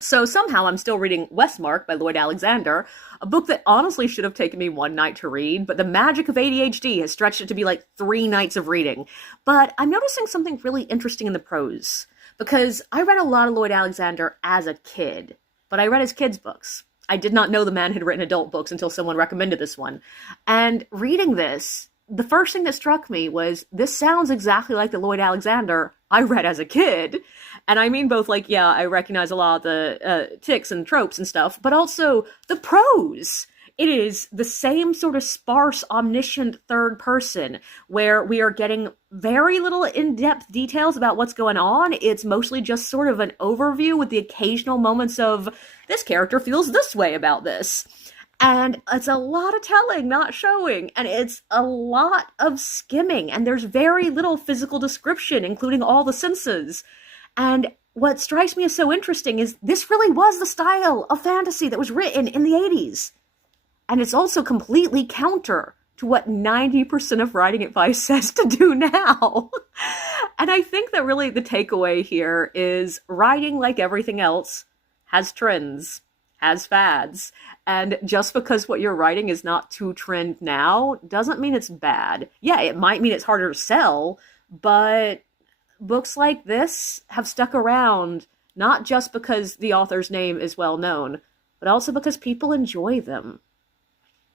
So somehow I'm still reading Westmark by Lloyd Alexander, a book that honestly should have taken me one night to read, but the magic of ADHD has stretched it to be like 3 nights of reading. But I'm noticing something really interesting in the prose, because I read a lot of Lloyd Alexander as a kid, but I read his kids' books. I did not know the man had written adult books until someone recommended this one. And reading this, the first thing that struck me was this sounds exactly like the Lloyd Alexander I read as a kid. And I mean both like, yeah, I recognize a lot of the tics and tropes and stuff, but also the prose. It is the same sort of sparse, omniscient third person where we are getting very little in-depth details about what's going on. It's mostly just sort of an overview with the occasional moments of this character feels this way about this. And it's a lot of telling, not showing, and it's a lot of skimming, and there's very little physical description, including all the senses. And what strikes me as so interesting is this really was the style of fantasy that was written in the 80s. And it's also completely counter to what 90% of writing advice says to do now. And I think that really the takeaway here is writing, like everything else, has trends, has fads. And just because what you're writing is not to trend now doesn't mean it's bad. Yeah, it might mean it's harder to sell, but books like this have stuck around not just because the author's name is well known, but also because people enjoy them.